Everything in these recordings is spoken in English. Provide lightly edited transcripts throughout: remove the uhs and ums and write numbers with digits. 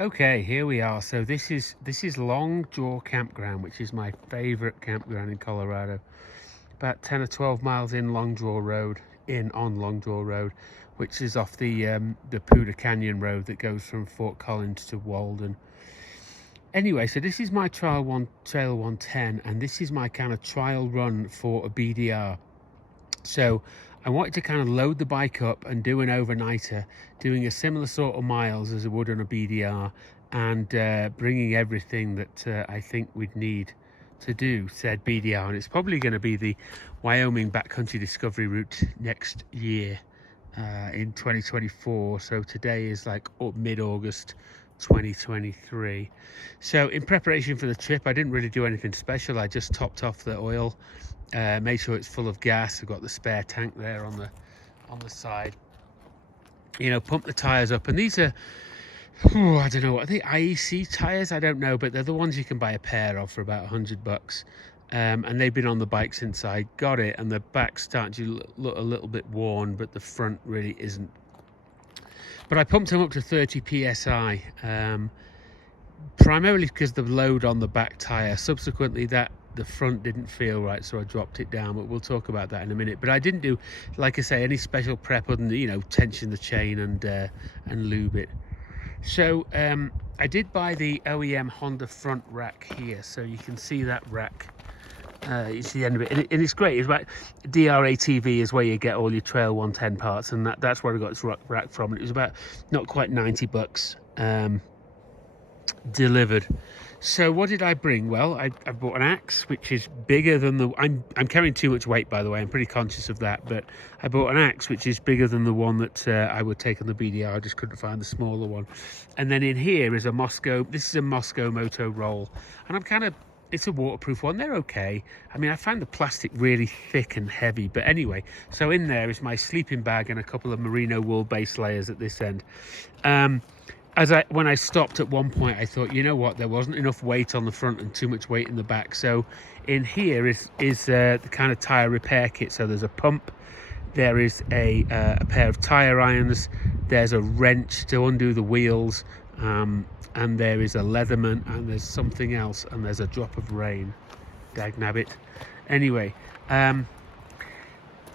Okay, here we are. So this is Long Jaw Campground, which is my favorite campground in Colorado. About 10 or 12 miles in Long Jaw Road, on Long Jaw Road, which is off the Poudre Canyon Road that goes from Fort Collins to Walden. Anyway, so this is my Trail 110, and this is my kind of trial run for a BDR. So I wanted to kind of load the bike up and do an overnighter, doing a similar sort of miles as I would on a BDR, and bringing everything that I think we'd need to do said BDR. And it's probably going to be the Wyoming backcountry discovery route next year in 2024. So today is like mid-August 2023. So in preparation for the trip, I didn't really do anything special. I just topped off the oil, made sure it's full of gas. I've got the spare tank there on the side. You know, pump the tires up, and these are, I don't know, what are they, IEC tires? I don't know, but they're the ones you can buy a pair of for about $100. And they've been on the bike since I got it, and the back's starting to look a little bit worn, but the front really isn't. But I pumped them up to 30 psi, primarily because the load on the back tire. Subsequently, the front didn't feel right, so I dropped it down, but we'll talk about that in a minute. But I didn't do, like I say, any special prep other than, you know, tension the chain and lube it. So I did buy the OEM Honda front rack here, so you can see that rack. You see the end of it, and it's great. It's about DRATV is where you get all your Trail 110 parts, and that's where I got its rack from. It was about not quite $90 delivered. So what did I bring? Well, I bought an axe, which is bigger than the... I'm carrying too much weight, by the way. I'm pretty conscious of that, but I bought an axe, which is bigger than the one that I would take on the BDR. I just couldn't find the smaller one. And then in here is a Moscow... This is a Moscow Moto roll, and I'm kind of... It's a waterproof one. They're okay. I mean, I found the plastic really thick and heavy, but anyway. So in there is my sleeping bag and a couple of merino wool base layers at this end. When I stopped at one point, I thought, you know what, there wasn't enough weight on the front and too much weight in the back. So in here is the kind of tire repair kit. So there's a pump, there is a pair of tire irons, there's a wrench to undo the wheels, and there is a Leatherman, and there's something else, and there's a drop of rain. Dagnabbit. Anyway,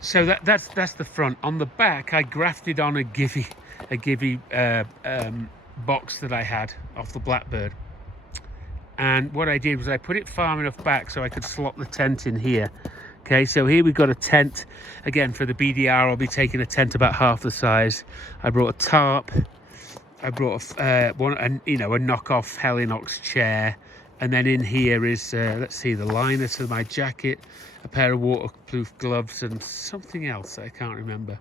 so that's the front. On the back, I grafted on a Givy box that I had off the Blackbird, and what I did was I put it far enough back so I could slot the tent in here. Okay, so here we've got a tent. Again, for the BDR, I'll be taking a tent about half the size. I brought a tarp. I brought a knockoff Helinox chair, and then in here is let's see, the liner to my jacket, a pair of waterproof gloves, and something else I can't remember.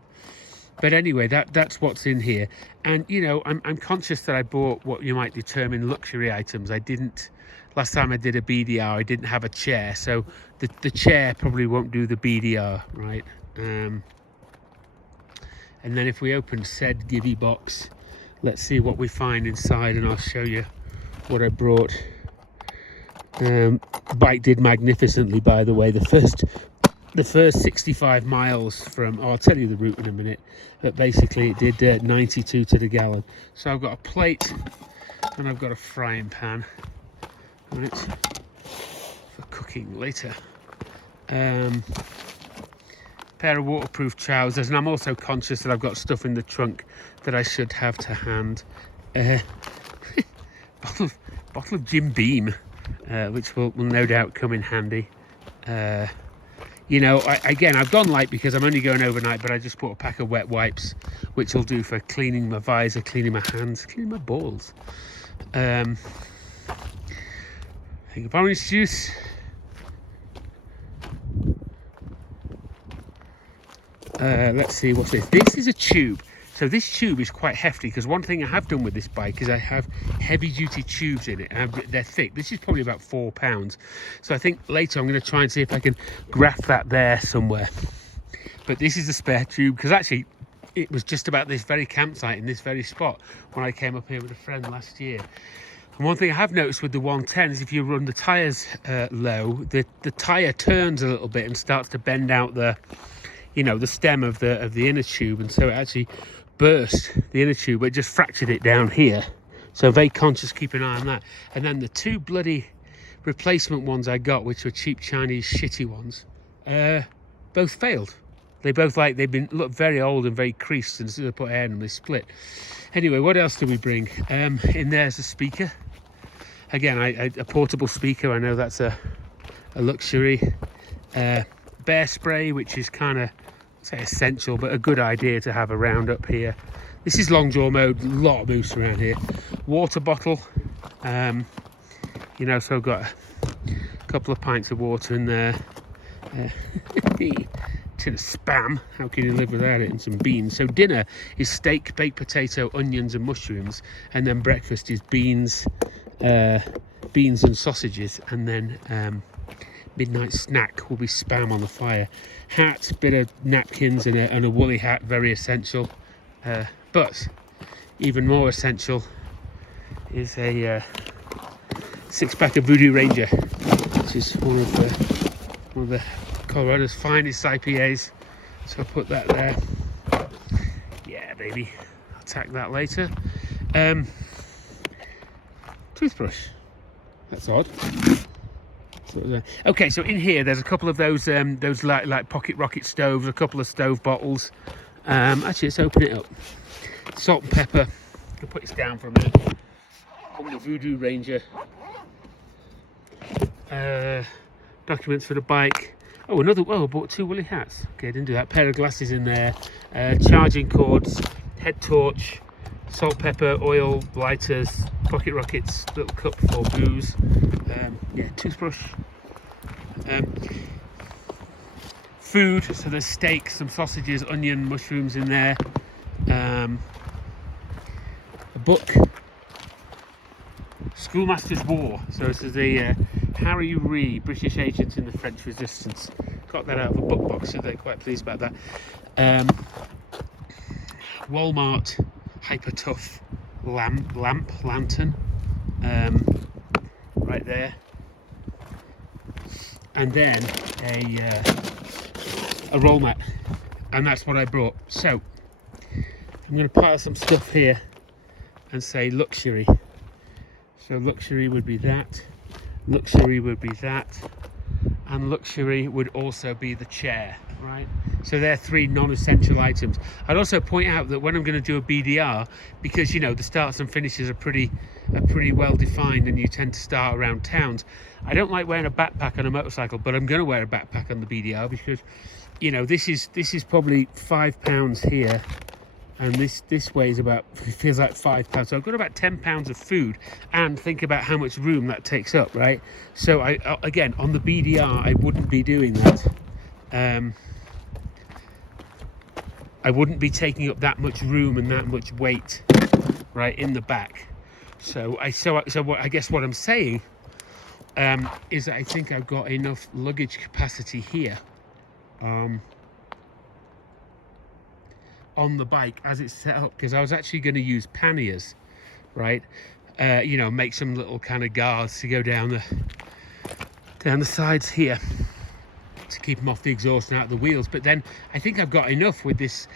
But anyway, that's what's in here. And you know, I'm conscious that I bought what you might determine luxury items. I didn't, last time I did a BDR, I didn't have a chair, so the chair probably won't do the BDR, right? And then if we open said Givy box, let's see what we find inside, and I'll show you what I brought. Bike did magnificently, by the way. The first 65 miles from, I'll tell you the route in a minute, but basically it did 92 to the gallon. So I've got a plate and I've got a frying pan, right, for cooking later. Pair of waterproof trousers, and I'm also conscious that I've got stuff in the trunk that I should have to hand. Bottle of Jim Beam, which will no doubt come in handy. You know, again, I've gone light because I'm only going overnight, but I just bought a pack of wet wipes, which will do for cleaning my visor, cleaning my hands, cleaning my balls. I think of orange juice. Let's see, what's this? This is a tube. So this tube is quite hefty, because one thing I have done with this bike is I have heavy duty tubes in it, and they're thick. This is probably about 4 pounds. So I think later I'm going to try and see if I can graft that there somewhere. But this is a spare tube, because actually it was just about this very campsite in this very spot when I came up here with a friend last year. And one thing I have noticed with the 110 is if you run the tires low, the tire turns a little bit and starts to bend out the stem of the inner tube, and so it actually burst the inner tube, but it just fractured it down here. So very conscious, keep an eye on that. And then the two bloody replacement ones I got, which were cheap Chinese shitty ones, both failed. They both look very old and very creased, and as soon as I put air in them, they split. Anyway, what else did we bring? In there's a speaker. Again, a portable speaker. I know that's a luxury. Bear spray, which is kind of, say, essential, but a good idea to have around up here. This is long jaw mode, a lot of moose around here. Water bottle, you know, so I've got a couple of pints of water in there. Tin of spam, how can you live without it, and some beans. So dinner is steak, baked potato, onions and mushrooms, and then breakfast is beans and sausages, and then midnight snack will be spam on the fire. Hat, bit of napkins and a woolly hat, very essential. But even more essential is a 6-pack of Voodoo Ranger, which is one of the Colorado's finest IPAs. So I'll put that there. Yeah, baby. I'll tack that later. Toothbrush. That's odd. Okay, so in here there's a couple of those like pocket rocket stoves, a couple of stove bottles. Actually, let's open it up. Salt and pepper. I'll put this down for a minute. From the Voodoo Ranger. Documents for the bike. Oh, I bought 2 woolly hats. Okay, I didn't do that. Pair of glasses in there. Charging cords, head torch, salt, pepper, oil, lighters, pocket rockets, little cup for booze. Yeah, toothbrush. Food, so there's steak, some sausages, onion, mushrooms in there. A book. Schoolmaster's War. So this is the Harry Ree, British Agents in the French Resistance. Got that out of a book box, so they're quite pleased about that. Walmart Hyper Tough lantern, right there. And then a roll mat, and that's what I brought. So I'm going to pile some stuff here and say luxury. So luxury would be that, luxury would be that, and luxury would also be the chair, right? So they're 3 non-essential items. I'd also point out that when I'm going to do a BDR, because, you know, the starts and finishes are pretty well defined, and you tend to start around towns, I don't like wearing a backpack on a motorcycle, but I'm going to wear a backpack on the BDR because, you know, this is probably 5 pounds here, and this weighs about, feels like 5 pounds. So I've got about 10 pounds of food, and think about how much room that takes up, right? So again, on the BDR, I wouldn't be doing that. I wouldn't be taking up that much room and that much weight, right, in the back. So I guess what I'm saying is that I think I've got enough luggage capacity here. On the bike as it's set up, because I was actually going to use panniers, right? You know, make some little kind of guards to go down the sides here to keep them off the exhaust and out of the wheels. But then I think I've got enough with this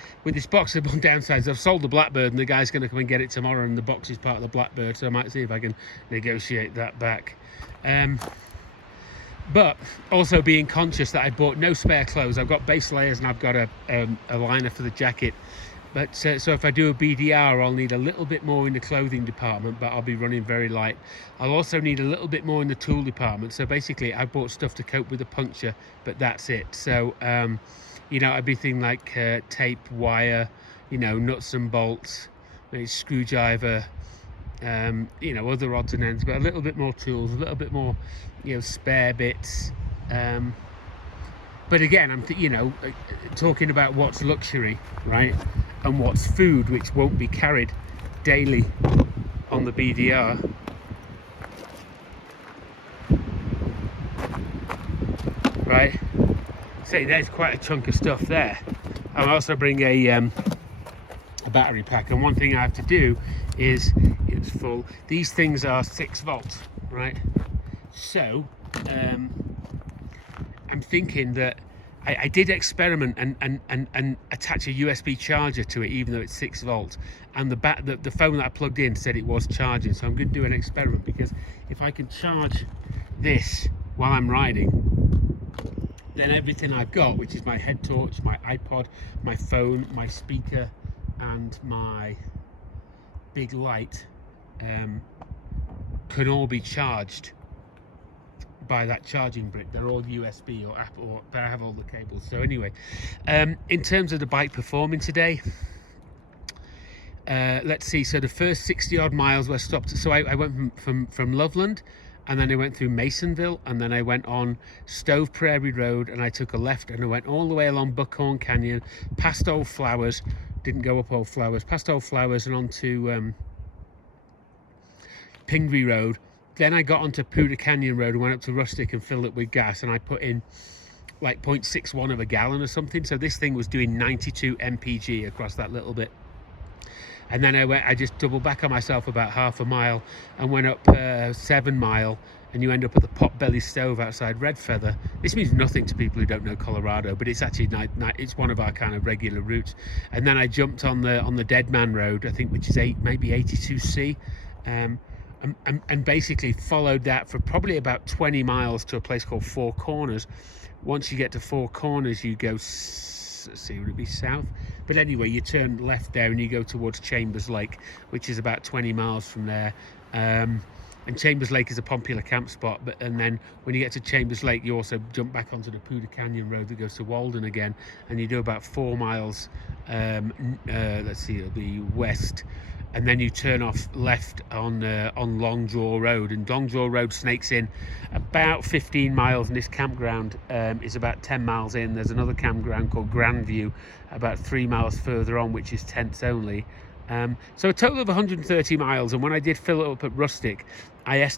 box. The one downside is I've sold the Blackbird, and the guy's going to come and get it tomorrow, and the box is part of the Blackbird, so I might see if I can negotiate that back. But also being conscious that I bought no spare clothes. I've got base layers and I've got a liner for the jacket. But so if I do a BDR, I'll need a little bit more in the clothing department, but I'll be running very light. I'll also need a little bit more in the tool department. So basically, I bought stuff to cope with the puncture, but that's it. So, you know, everything like tape, wire, you know, nuts and bolts, maybe screwdriver, you know, other odds and ends, but a little bit more tools, a little bit more, you know, spare bits. But again, I'm you know, talking about what's luxury, right, and what's food, which won't be carried daily on the BDR. Right, so there's quite a chunk of stuff there. I'll also bring a battery pack, and one thing I have to do is, it's full, these things are 6 volts, right? So I'm thinking that I did experiment and attach a USB charger to it, even though it's 6 volts, and the phone that I plugged in said it was charging. So I'm going to do an experiment, because if I can charge this while I'm riding, then everything I've got, which is my head torch, my iPod, my phone, my speaker, and my big light, can all be charged by that charging brick. They're all USB or Apple, but I have all the cables. So anyway, in terms of the bike performing today, let's see. So the first 60 odd miles were stopped. So I went from Loveland, and then I went through Masonville, and then I went on Stove Prairie Road, and I took a left, and I went all the way along Buckhorn Canyon, past Old Flowers, didn't go up Old Flowers, past Old Flowers, and onto Pingree Road. Then I got onto Poudre Canyon Road and went up to Rustic and filled it with gas, and I put in like 0.61 of a gallon or something. So this thing was doing 92 mpg across that little bit. And then I just doubled back on myself about half a mile and went up 7 mile, and you end up at the Potbelly Stove outside Red Feather. This means nothing to people who don't know Colorado, but it's actually it's one of our kind of regular routes. And then I jumped on the Dead Man Road, I think, which is maybe 82C, and basically followed that for probably about 20 miles to a place called Four Corners. Once you get to Four Corners, you go, let's see, would it be south? But anyway, you turn left there and you go towards Chambers Lake, which is about 20 miles from there. And Chambers Lake is a popular camp spot, and then when you get to Chambers Lake, you also jump back onto the Poudre Canyon Road that goes to Walden again, and you do about 4 miles, let's see, it'll be west, and then you turn off left on Longdraw Road, and Longdraw Road snakes in about 15 miles, and this campground is about 10 miles in. There's another campground called Grandview about 3 miles further on, which is tents only. So a total of 130 miles, and when I did fill it up at Rustic, I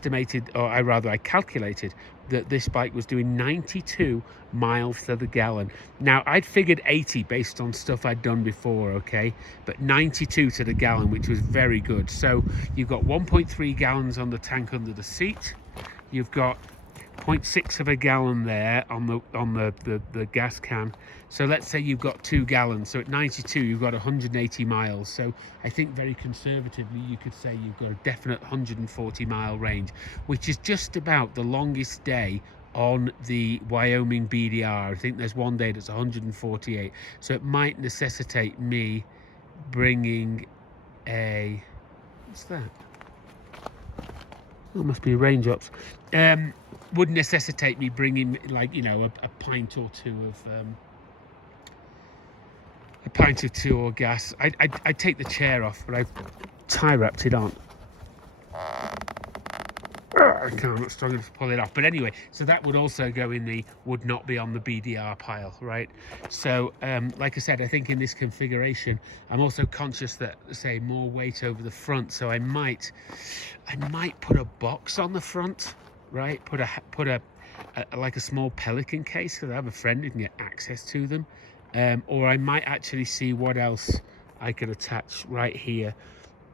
calculated that this bike was doing 92 miles to the gallon. Now, I'd figured 80 based on stuff I'd done before, okay, but 92 to the gallon, which was very good. So you've got 1.3 gallons on the tank under the seat. You've got 0.6 of a gallon there on the gas can. So let's say you've got 2 gallons. So at 92, you've got 180 miles. So I think very conservatively, you could say you've got a definite 140 mile range, which is just about the longest day on the Wyoming BDR. I think there's one day that's 148. So it might necessitate me bringing a, what's that? Oh, must be raindrops. Would necessitate me bringing, like, you know, a pint or two of gas. I take the chair off, but I've tie wrapped it on. I can't, I'm not strong enough to pull it off. But anyway, so that would also go in the would not be on the BDR pile, right? So like I said, I think in this configuration, I'm also conscious that, say, more weight over the front. So I might put a box on the front, right? Put a like a small Pelican case, because I have a friend who can get access to them. Or I might actually see what else I could attach right here.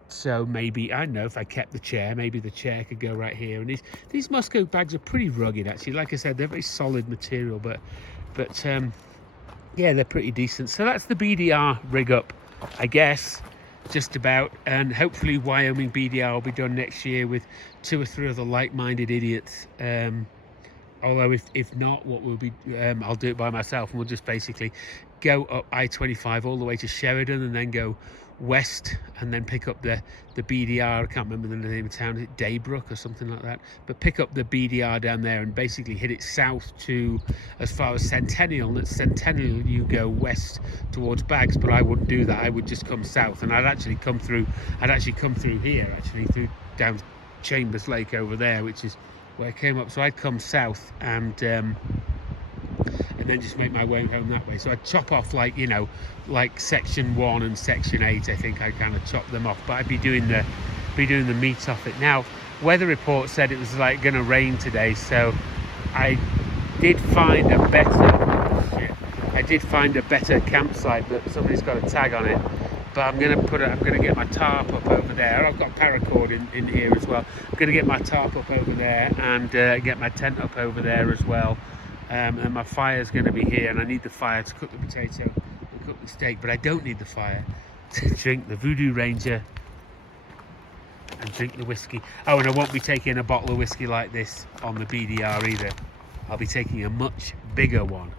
So maybe, I don't know, if I kept the chair, maybe the chair could go right here. And these Musco bags are pretty rugged, actually. Like I said, they're very solid material, but yeah, they're pretty decent. So that's the BDR rig up, I guess, just about. And hopefully Wyoming BDR will be done next year with 2 or 3 other like-minded idiots. Although if not, what will be, I'll do it by myself, and we'll just basically go up I-25 all the way to Sheridan, and then go west, and then pick up the BDR. I can't remember the name of the town, is it Daybrook or something like that? But pick up the BDR down there and basically hit it south to as far as Centennial. And at Centennial you go west towards Baggs, but I wouldn't do that. I would just come south, and I'd actually come through here, actually through down Chambers Lake over there, which is where I came up. So I'd come south and then just make my way home that way. So I'd chop off, like, you know, like section 1 and section 8. I think I'd kind of chop them off, but I'd be doing the meat off it. Now, weather report said it was like going to rain today, so I did find a better campsite, but somebody's got a tag on it. But I'm gonna get my tarp up over there. I've got paracord in here as well. I'm gonna get my tarp up over there and get my tent up over there as well. and my fire's going to be here, and I need the fire to cook the potato and cook the steak, but I don't need the fire to drink the Voodoo Ranger and drink the whiskey. Oh, and I won't be taking a bottle of whiskey like this on the BDR either. I'll be taking a much bigger one.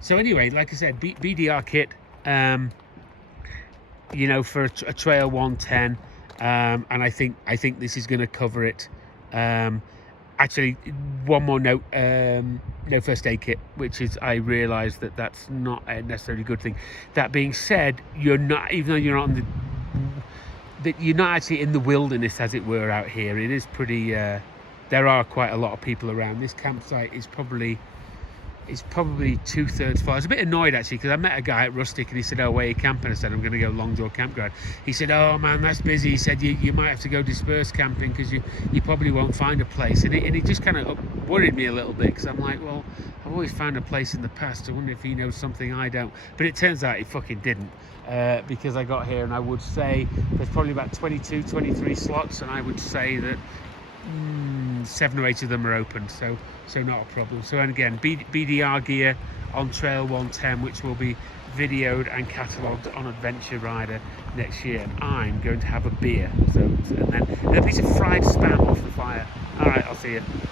So anyway, like I said, BDR kit, you know, for a Trail 110, and I think this is going to cover it. Actually, one more note, no first aid kit, which is, I realise that that's not a necessarily good thing. That being said, you're not, even though you're not on you're not actually in the wilderness, as it were, out here. It is pretty, there are quite a lot of people around. This campsite is probably 2/3 full. I was a bit annoyed actually, because I met a guy at Rustic and he said, "Oh, where are you camping?" I said, "I'm going to go Longjaw Campground." He said, "Oh man, that's busy." He said, you might have to go disperse camping because you probably won't find a place. And it just kind of worried me a little bit, because I'm like, well, I've always found a place in the past. I wonder if he knows something I don't. But it turns out he fucking didn't, because I got here and I would say there's probably about 22, 23 slots, and I would say that 7 or 8 of them are open, so not a problem. So, and again, BDR gear on Trail 110, which will be videoed and catalogued on Adventure Rider next year. And I'm going to have a beer, and then a piece of fried spam off the fire. All right, I'll see you.